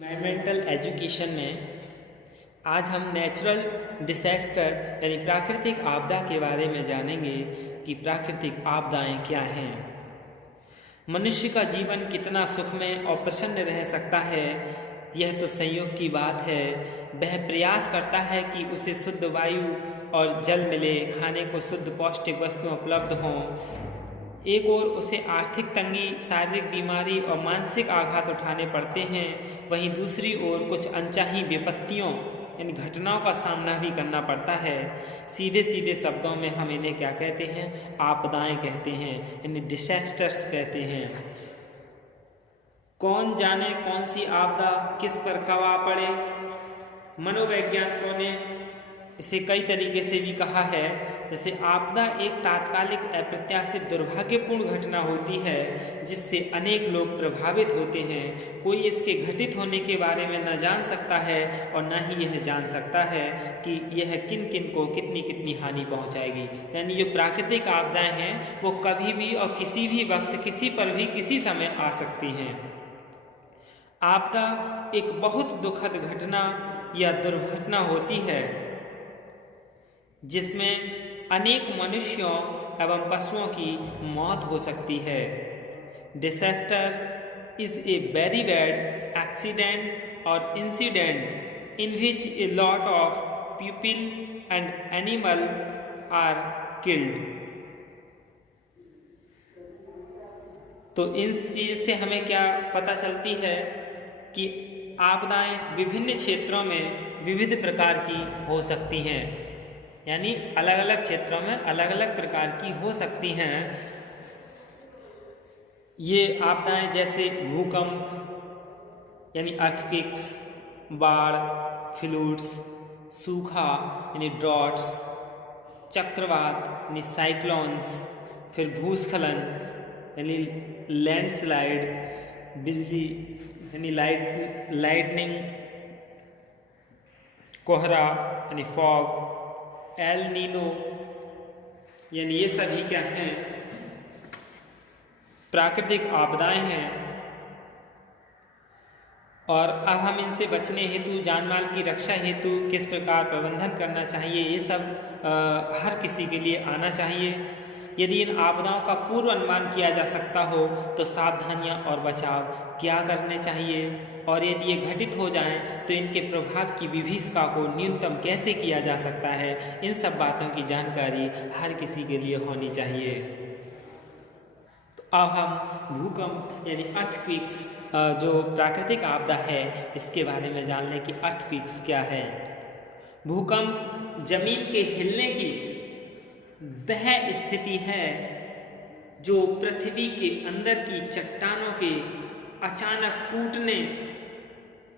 Environmental education में आज हम नेचुरल डिसेस्टर यानी प्राकृतिक आपदा के बारे में जानेंगे कि प्राकृतिक आपदाएं क्या हैं। मनुष्य का जीवन कितना सुखमय और प्रसन्न रह सकता है, यह तो संयोग की बात है। वह प्रयास करता है कि उसे शुद्ध वायु और जल मिले, खाने को शुद्ध पौष्टिक वस्तुएं उपलब्ध हों। एक ओर उसे आर्थिक तंगी, शारीरिक बीमारी और मानसिक आघात उठाने पड़ते हैं, वहीं दूसरी ओर कुछ अनचाही विपत्तियों यानी घटनाओं का सामना भी करना पड़ता है। सीधे सीधे शब्दों में हम इन्हें क्या कहते हैं? आपदाएं कहते हैं, इन्हें डिसेस्टर्स कहते हैं। कौन जाने कौन सी आपदा किस पर कब आ पड़े। मनोवैज्ञानिकों ने इसे कई तरीके से भी कहा है। जैसे आपदा एक तात्कालिक अप्रत्याशित दुर्भाग्यपूर्ण घटना होती है जिससे अनेक लोग प्रभावित होते हैं। कोई इसके घटित होने के बारे में न जान सकता है और न ही यह जान सकता है कि यह किन किन को कितनी कितनी हानि पहुंचाएगी। यानी जो प्राकृतिक आपदाएं हैं वो कभी भी और किसी भी वक्त किसी पर भी किसी समय आ सकती हैं। आपदा एक बहुत दुखद घटना या दुर्घटना होती है जिसमें अनेक मनुष्यों एवं पशुओं की मौत हो सकती है। Disaster is a very bad accident और incident in which a lot of people and animal are killed. तो इन चीज से हमें क्या पता चलती है कि आपदाएं विभिन्न क्षेत्रों में विविध प्रकार की हो सकती हैं, यानी अलग अलग क्षेत्रों में अलग अलग प्रकार की हो सकती हैं। ये आपदाएं जैसे भूकंप यानी अर्थक्वेक्स, बाढ़, फ्लूड्स, सूखा यानी ड्रॉट्स, चक्रवात यानी साइक्लोन्स, फिर भूस्खलन यानी लैंडस्लाइड, बिजली यानी लाइटनिंग, कोहरा यानी फॉग, एल नीनो यानी ये सभी क्या हैं? प्राकृतिक आपदाएं हैं। और अब हम इनसे बचने हेतु, जान माल की रक्षा हेतु किस प्रकार प्रबंधन करना चाहिए, ये सब हर किसी के लिए आना चाहिए। यदि इन आपदाओं का पूर्व अनुमान किया जा सकता हो तो सावधानियां और बचाव क्या करने चाहिए, और यदि ये घटित हो जाएं तो इनके प्रभाव की विभीषिका को न्यूनतम कैसे किया जा सकता है, इन सब बातों की जानकारी हर किसी के लिए होनी चाहिए। तो अब हम भूकंप यानी अर्थक्वेक्स, जो प्राकृतिक आपदा है, इसके बारे में जान लें कि अर्थक्वेक्स क्या है। भूकंप जमीन के हिलने की वह स्थिति है जो पृथ्वी के अंदर की चट्टानों के अचानक टूटने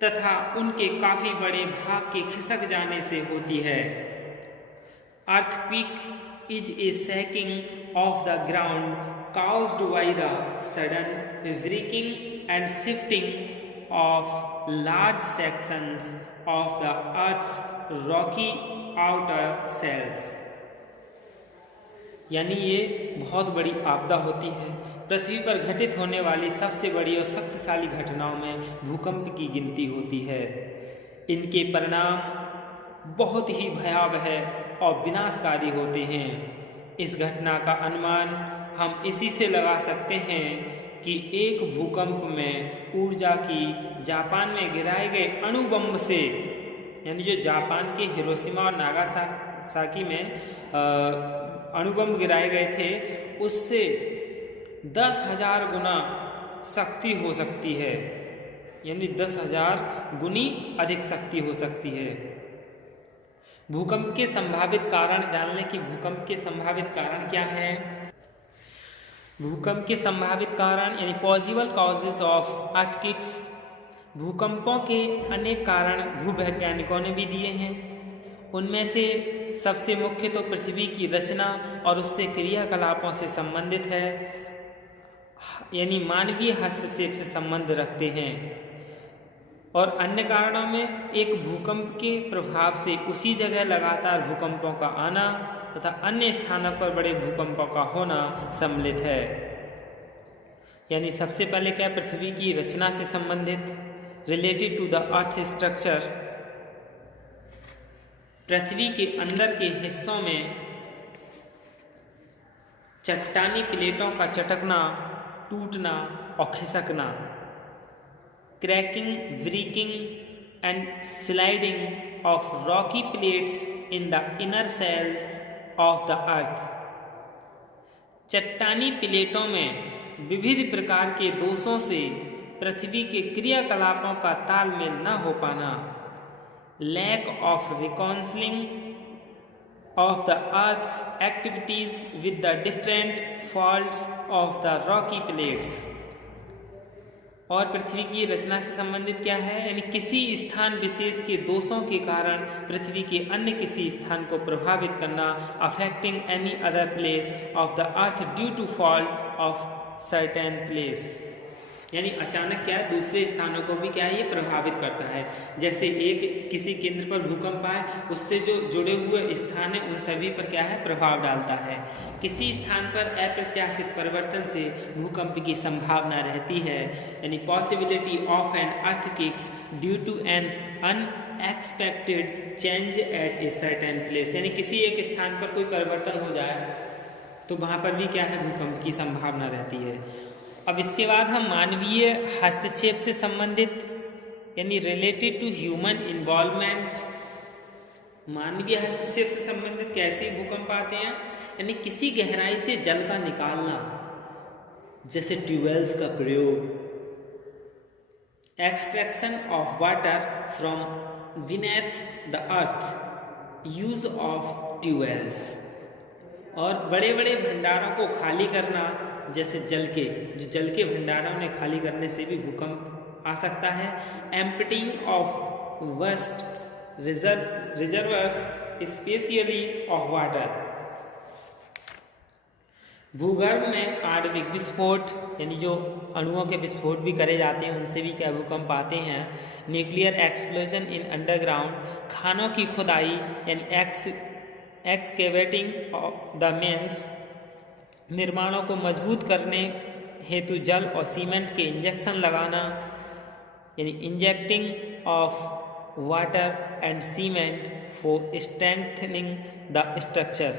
तथा उनके काफी बड़े भाग के खिसक जाने से होती है। Earthquake is a shaking of the ground caused by the sudden breaking and shifting of large sections of the earth's rocky outer cells। यानी ये बहुत बड़ी आपदा होती है। पृथ्वी पर घटित होने वाली सबसे बड़ी और शक्तिशाली घटनाओं में भूकंप की गिनती होती है। इनके परिणाम बहुत ही भयावह और विनाशकारी होते हैं। इस घटना का अनुमान हम इसी से लगा सकते हैं कि एक भूकंप में ऊर्जा की जापान में गिराए गए अणु बम से, यानी जो जापान के हिरोशिमा और नागासाकी में अणु बम गिराए गए थे, उससे 10,000 गुना शक्ति हो सकती है, यानी 10,000 गुनी अधिक शक्ति हो सकती है। भूकंप के संभावित कारण जान लें कि भूकंप के संभावित कारण क्या हैं। भूकंप के संभावित कारण यानी पॉसिबल कॉजेज ऑफ अर्थक्वेक्स। भूकंपों के अनेक कारण भूवैज्ञानिकों ने भी दिए हैं। उनमें से सबसे मुख्य तो पृथ्वी की रचना और उससे क्रियाकलापों से संबंधित है, यानी मानवीय हस्तक्षेप से संबंध रखते हैं। और अन्य कारणों में एक भूकंप के प्रभाव से उसी जगह लगातार भूकंपों का आना तथा अन्य स्थानों पर बड़े भूकंपों का होना सम्मिलित है। यानी सबसे पहले क्या, पृथ्वी की रचना से संबंधित, related to the earth structure, पृथ्वी के अंदर के हिस्सों में चट्टानी प्लेटों का चटकना, टूटना और खिसकना, cracking, breaking and sliding of rocky plates in the inner shell of the earth. चट्टानी प्लेटों में विविध प्रकार के दोषों से पृथ्वी के क्रियाकलापों का तालमेल न हो पाना, lack of reconciling of the earth's activities with the different faults of the rocky plates. और पृथ्वी की रचना से संबंधित क्या है, यानी किसी स्थान विशेष के दोषों के कारण पृथ्वी के अन्य किसी स्थान को प्रभावित करना, affecting any other place of the earth due to fault of certain place. यानी अचानक क्या है, दूसरे स्थानों को भी क्या है ये प्रभावित करता है। जैसे एक किसी केंद्र पर भूकंप आए, उससे जो जुड़े हुए स्थान हैं उन सभी पर क्या है प्रभाव डालता है। किसी स्थान पर अप्रत्याशित परिवर्तन से भूकंप की संभावना रहती है, यानी possibility of an earthquakes due to an unexpected change at a certain place. यानी किसी एक स्थान पर कोई परिवर्तन हो जाए तो वहाँ पर भी क्या है भूकंप की संभावना रहती है। अब इसके बाद हम मानवीय हस्तक्षेप से संबंधित यानी रिलेटेड टू ह्यूमन इन्वॉल्वमेंट, मानवीय हस्तक्षेप से संबंधित कैसे भूकंप आते हैं, यानी किसी गहराई से जल का निकालना, जैसे ट्यूबवेल्स का प्रयोग, extraction of water from beneath the earth, use of tube wells, और बड़े बड़े भंडारों को खाली करना, जैसे जल के भंडारों ने खाली करने से भी भूकंप आ सकता है। Emptying of waste reservoirs specially of water, भूगर्भ में आणविक विस्फोट यानी जो अणुओं के विस्फोट भी करे जाते हैं उनसे भी क्या भूकंप आते हैं। न्यूक्लियर एक्सप्लोजन इन अंडरग्राउंड, खानों की खुदाई यानी एक्सकेवेटिंग द मेंस, निर्माणों को मजबूत करने हेतु जल और सीमेंट के इंजेक्शन लगाना, यानी injecting of water and cement for strengthening the structure,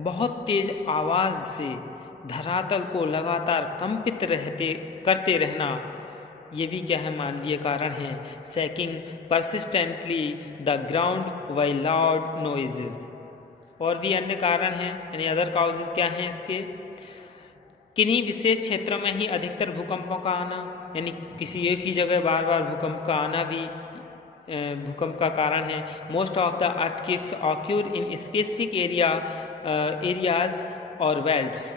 बहुत तेज आवाज़ से धरातल को लगातार कंपित करते रहना, ये भी क्या है मानवीय कारण है। Shaking persistently the ground by loud noises, और भी अन्य कारण हैं यानी अदर काउजेज क्या हैं इसके। किन्हीं विशेष क्षेत्रों में ही अधिकतर भूकंपों का आना, यानी किसी एक ही जगह बार बार भूकंप का आना भी भूकंप का कारण है। Most of the earthquakes occur in specific areas और बेल्ट्स,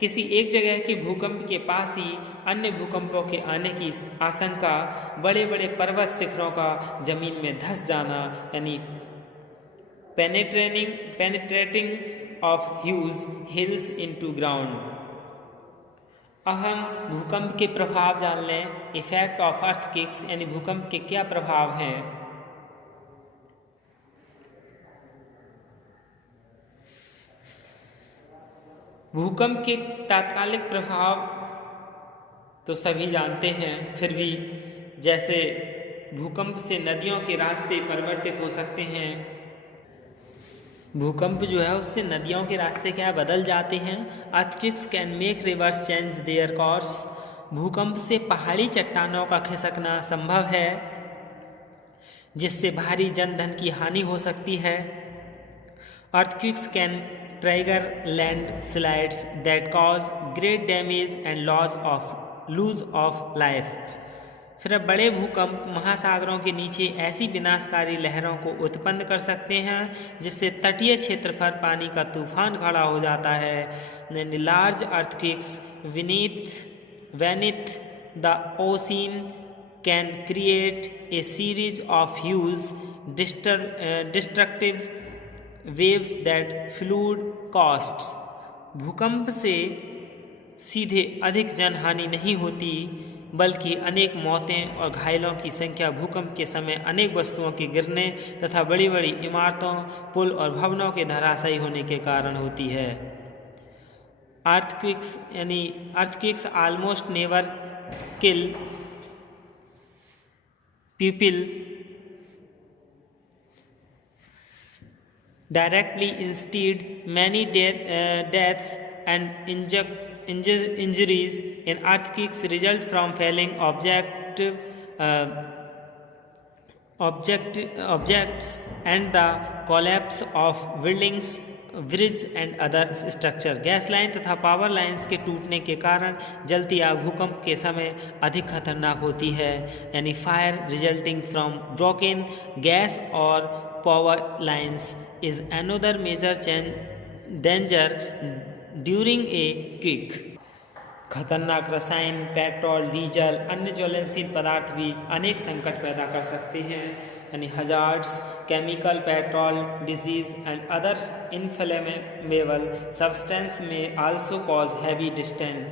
किसी एक जगह के भूकंप के पास ही अन्य भूकंपों के आने की आशंका, बड़े बड़े पर्वत शिखरों का जमीन में धंस जाना, यानी penetrating of huge hills into ground। अब हम भूकंप के प्रभाव जान लें। इफेक्ट ऑफ अर्थक्वेक्स यानी भूकंप के क्या प्रभाव हैं। भूकंप के तात्कालिक प्रभाव तो सभी जानते हैं, फिर भी जैसे भूकंप से नदियों के रास्ते परिवर्तित हो सकते हैं। भूकंप जो है उससे नदियों के रास्ते क्या बदल जाते हैं। Earthquakes can make reverse change their course, भूकंप से पहाड़ी चट्टानों का खिसकना संभव है जिससे भारी जनधन की हानि हो सकती है। Earthquakes can trigger land slides that cause great damage and lose of life. फिर बड़े भूकंप महासागरों के नीचे ऐसी विनाशकारी लहरों को उत्पन्न कर सकते हैं जिससे तटीय क्षेत्र पर पानी का तूफान खड़ा हो जाता है। Large earthquakes beneath the ocean can create a series of huge destructive waves that flood coasts। भूकंप से सीधे अधिक जनहानि नहीं होती बल्कि अनेक मौतें और घायलों की संख्या भूकंप के समय अनेक वस्तुओं के गिरने तथा बड़ी बड़ी इमारतों, पुल और भवनों के धराशायी होने के कारण होती है। Earthquakes almost never kill people directly. Instead, many deaths and injuries in earthquakes result from falling uh, objects and the collapse of buildings, bridge and other structure. Gas line तथा पावर लाइंस के टूटने के कारण जलती आग भूकंप के समय अधिक खतरनाक होती है, यानी fire resulting from broken gas और power lines is another major danger during a quake. खतरनाक रसायन, पेट्रोल, डीजल, अन्य ज्वलनशील पदार्थ भी अनेक संकट पैदा कर सकते हैं, यानी hazards, chemical, petrol, disease and other inflammable substance में आल्सो कॉज हैवी डिस्टेंस।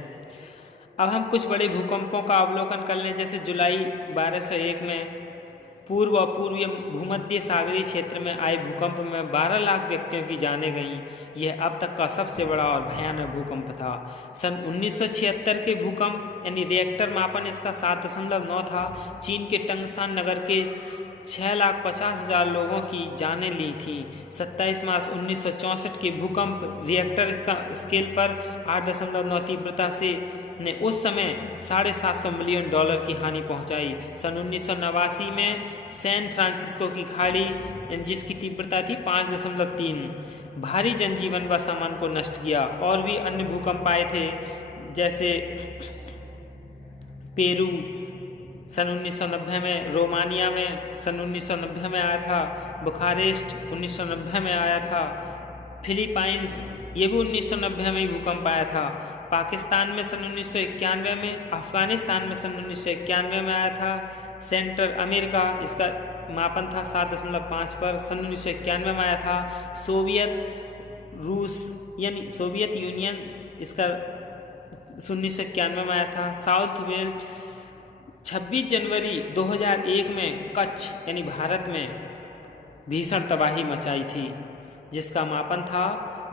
अब हम कुछ बड़े भूकंपों का अवलोकन कर लें। जैसे जुलाई 1201 में पूर्व और पूर्वीय भूमध्य सागरीय क्षेत्र में आए भूकंप में 12 लाख व्यक्तियों की जानें गईं। यह अब तक का सबसे बड़ा और भयानक भूकंप था। सन 1976 के भूकंप यानी रिएक्टर मापन इसका 7.9 था। चीन के टंगसान नगर के 6,50,000 लोगों की जानें ली थी। 27 मार्च 1964 के भूकंप रिएक्टर इसका स्केल पर 8.9 तीव्रता से ने उस समय $750 मिलियन की हानि पहुंचाई। सन 1989 में सैन फ्रांसिस्को की खाड़ी जिसकी तीव्रता थी 5.3 भारी जनजीवन व सामान को नष्ट किया। और भी अन्य भूकंप आए थे, जैसे पेरू सन 1990 में, रोमानिया में सन 1990 में आया था, बुखारेस्ट 1990 में आया था, फिलीपाइंस ये भी 1990 में ही भूकंप आया था। पाकिस्तान में सन 1991 में, अफगानिस्तान में सन 1991 में आया था। सेंट्रल अमेरिका इसका मापन था 7.5 पर, सन 1991 में आया था। सोवियत रूस यानी सोवियत यूनियन इसका 1991 में आया था। साउथ वेल्स 26 जनवरी 2001 में कच्छ यानी भारत में भीषण तबाही मचाई थी, जिसका मापन था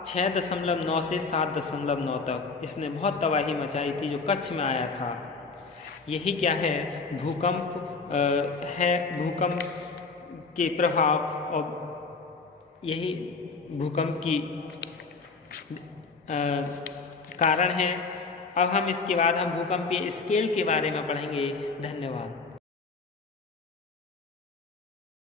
6.9 से 7.9 तक। इसने बहुत तबाही मचाई थी जो कच्छ में आया था। यही क्या है, भूकंप है, भूकंप के प्रभाव और यही भूकंप की कारण है। अब हम इसके बाद हम भूकंपीय स्केल के बारे में पढ़ेंगे। धन्यवाद।